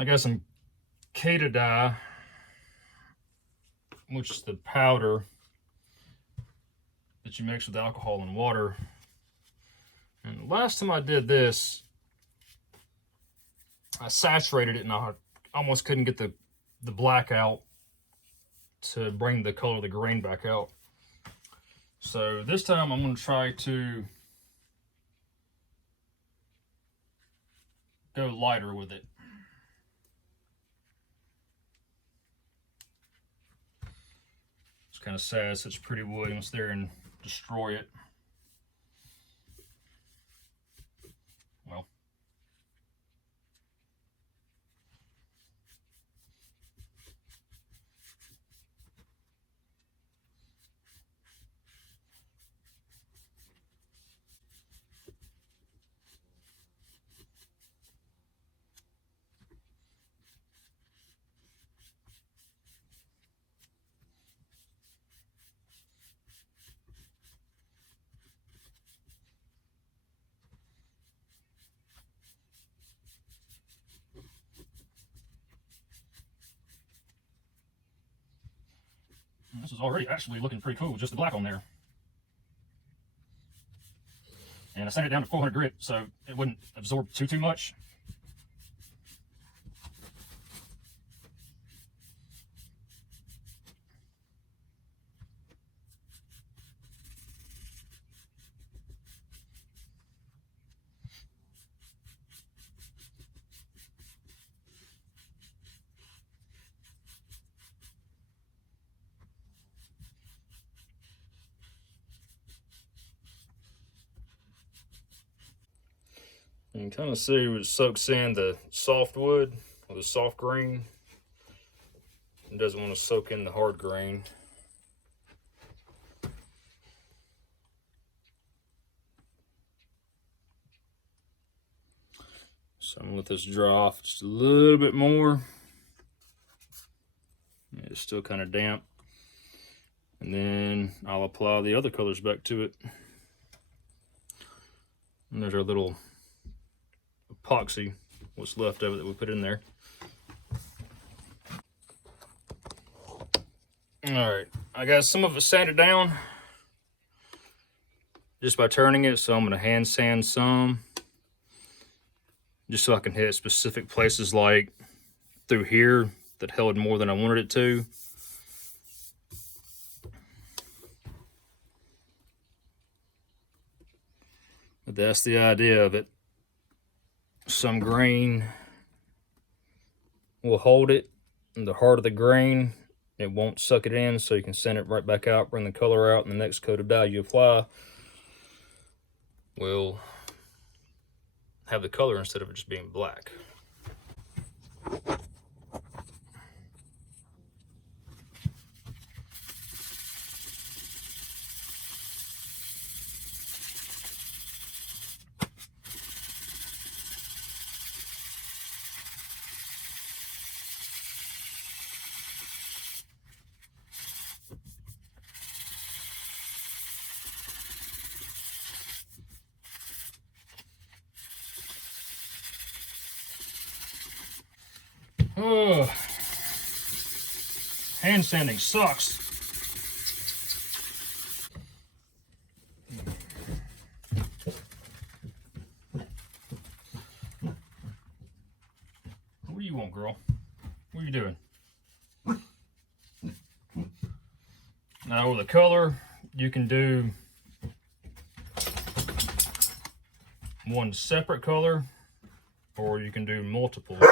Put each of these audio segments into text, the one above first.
I got some keda dye, which is the powder that you mix with alcohol and water. And the last time I did this, I saturated it and I almost couldn't get the black out to bring the color of the grain back out. So this time I'm going to try to go lighter with it. It's kind of sad, such pretty wood, and sit there and destroy it. Well, this is already actually looking pretty cool with just the black on there. And I set it down to 400 grit so it wouldn't absorb too much. You can kind of see it soaks in the softwood or the soft grain. It doesn't want to soak in the hard grain. So I'm going to let this dry off just a little bit more. It's still kind of damp. And then I'll apply the other colors back to it. And there's our little epoxy, what's left of it that we put in there. Alright, I got some of it sanded down just by turning it, so I'm going to hand sand some just so I can hit specific places like through here that held more than I wanted it to. But that's the idea of it. Some grain will hold it, and the harder the grain, it won't suck it in, so you can send it right back out, bring the color out, and the next coat of dye you apply will have the color instead of it just being black. Oh, hand sanding sucks. What do you want, girl? What are you doing? Now with the color, you can do one separate color, or you can do multiples.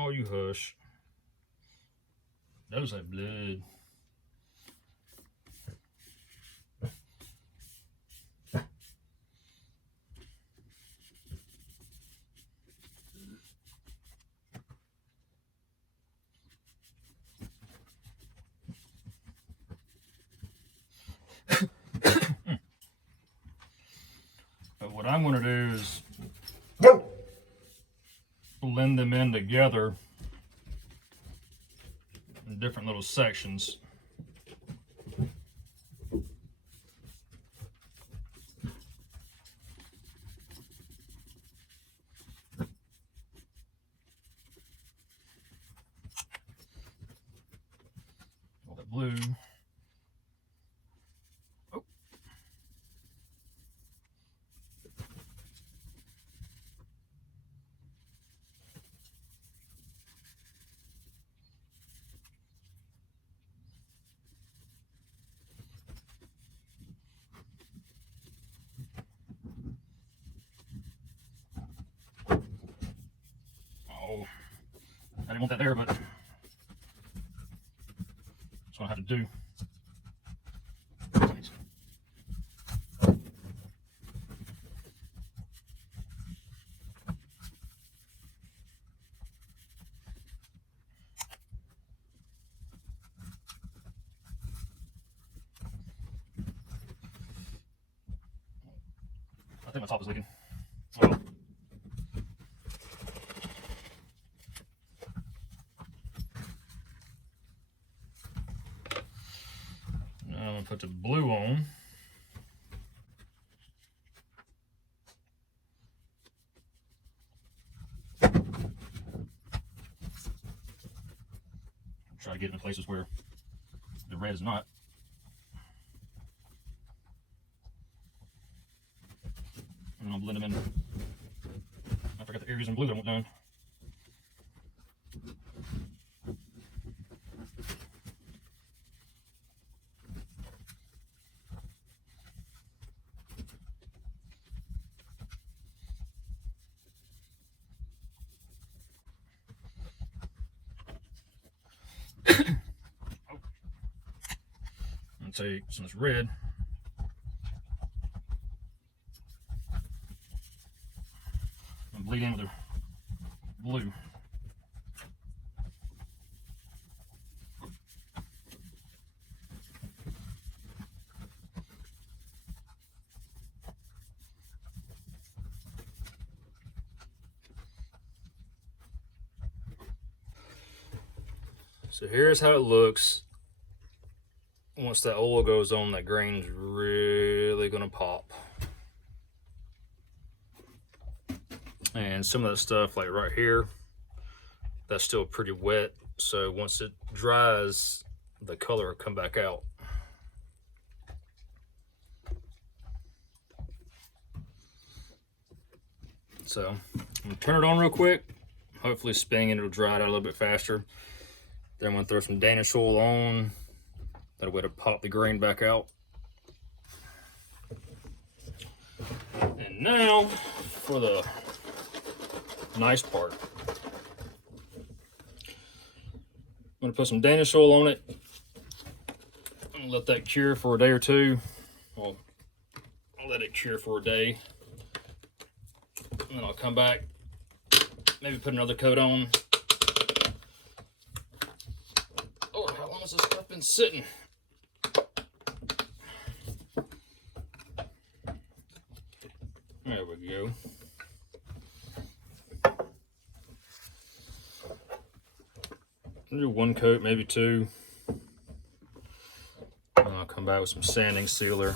Oh, you hush. Those have blood. But what I'm going to do is blend them in together in different little sections. I didn't want that there, but that's what I have to do. I think my top is leaking. Oh. Now I'm going to put the blue on. Try to get in places where the red is not. And I'll blend them in. I forgot the areas in blue that I want done. And take some of this red. And bleed in with the blue. So here's how it looks. Once that oil goes on, that grain's really gonna pop. And some of that stuff, like right here, that's still pretty wet. So once it dries, the color will come back out. So I'm gonna turn it on real quick. Hopefully spinning it will dry it out a little bit faster. Then I'm gonna throw some Danish oil on. That way to pop the grain back out. And now for the nice part. I'm gonna put some Danish oil on it. I'm gonna let that cure for a day or two. Well, I'll let it cure for a day. And then I'll come back, maybe put another coat on. Oh, how long has this stuff been sitting? There we go. I'll do one coat, maybe two. And I'll come back with some sanding sealer.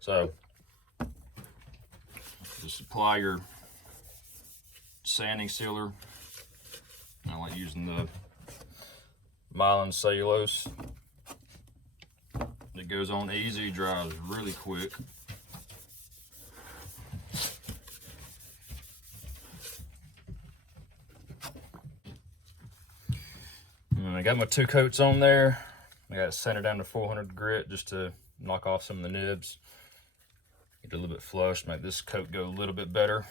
So just apply your sanding sealer. I like using the myelin cellulose. It goes on easy, dries really quick. And I got my two coats on there. I got it centered down to 400 grit just to knock off some of the nibs. Get it a little bit flush, make this coat go a little bit better.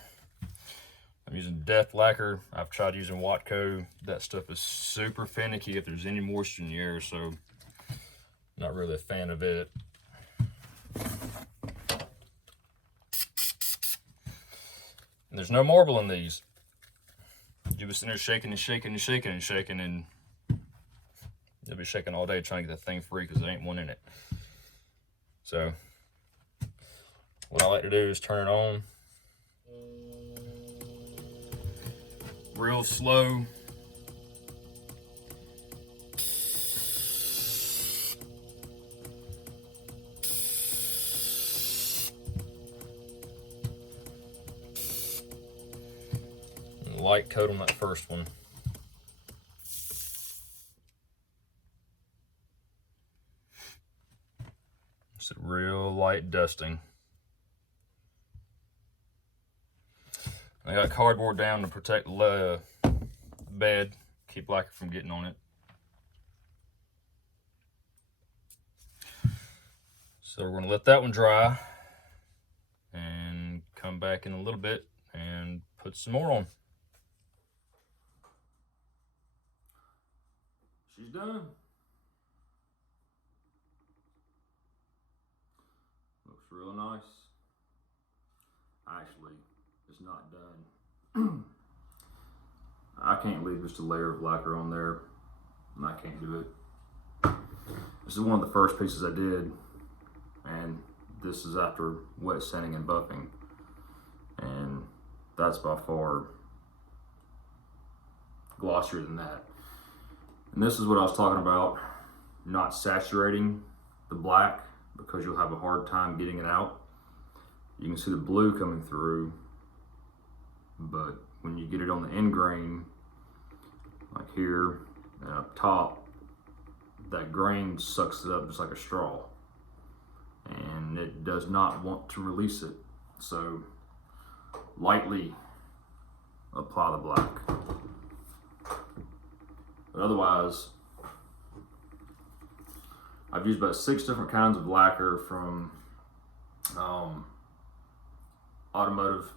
I'm using Death Lacquer. I've tried using Watco. That stuff is super finicky if there's any moisture in the air, so not really a fan of it. And there's no marble in these. You'll be sitting there shaking and shaking and shaking and shaking, and you'll be shaking all day trying to get that thing free because there ain't one in it. So what I like to do is turn it on real slow. And light coat on that first one. Just a real light dusting. I got cardboard down to protect the bed, keep lacquer from getting on it. So we're gonna let that one dry and come back in a little bit and put some more on. She's done. Looks real nice. Actually, it's not done. I can't leave just a layer of lacquer on there, and I can't do it. This is one of the first pieces I did, and this is after wet sanding and buffing, and that's by far glossier than that. And this is what I was talking about, not saturating the black because you'll have a hard time getting it out. You can see the blue coming through, but when you get it on the end grain, like here and up top, that grain sucks it up just like a straw, and it does not want to release it. So lightly apply the black. But otherwise, I've used about 6 different kinds of lacquer, from automotive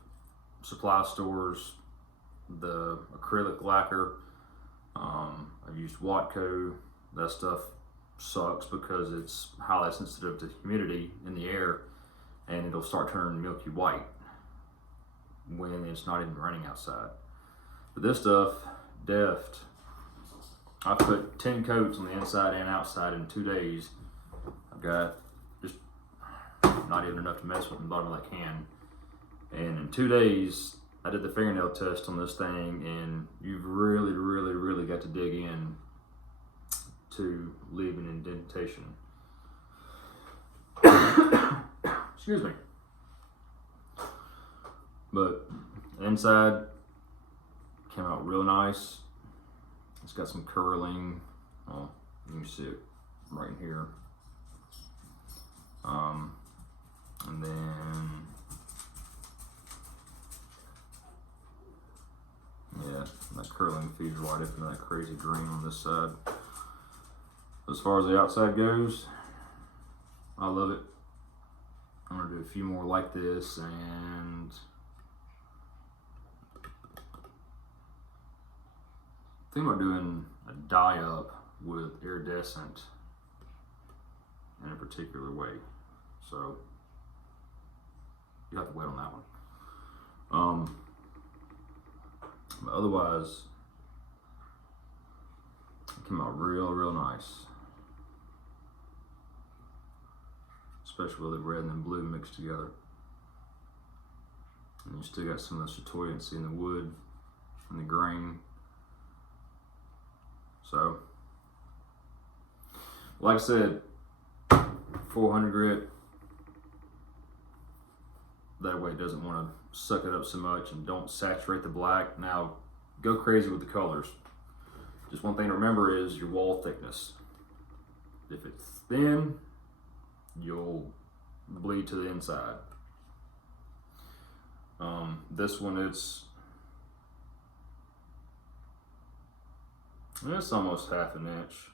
supply stores, the acrylic lacquer. I've used Watco. That stuff sucks because it's highly sensitive to humidity in the air, and it'll start turning milky white when it's not even raining outside. But this stuff, Deft, I put 10 coats on the inside and outside in 2 days. I've got just not even enough to mess with in the bottom of that can. And in 2 days, I did the fingernail test on this thing, and you've really, really, really got to dig in to leave an indentation. Excuse me. But inside came out real nice. It's got some curling. Oh, you can see it right here. And then, yeah, that curling feeds right up into that crazy green on this side. As far as the outside goes, I love it. I'm gonna do a few more like this, and think about doing a dye up with iridescent in a particular way. So you have to wait on that one. But otherwise, it came out real nice. Especially with the red and the blue mixed together. And you still got some of the chatoyancy in the wood and the grain. So, like I said, 400 grit. That way it doesn't want to suck it up so much, and don't saturate the black. Now, go crazy with the colors. Just one thing to remember is your wall thickness. If it's thin, you'll bleed to the inside. This one, it's almost half an inch,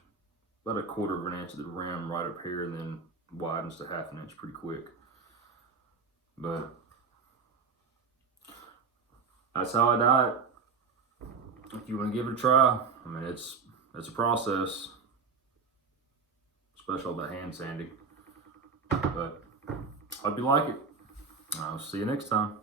about 1/4 of an inch at the rim right up here, and then widens to 1/2 an inch pretty quick. But that's how I dye it. If you want to give it a try, I mean, it's a process, especially all that hand sanding. But hope you like it. I'll see you next time.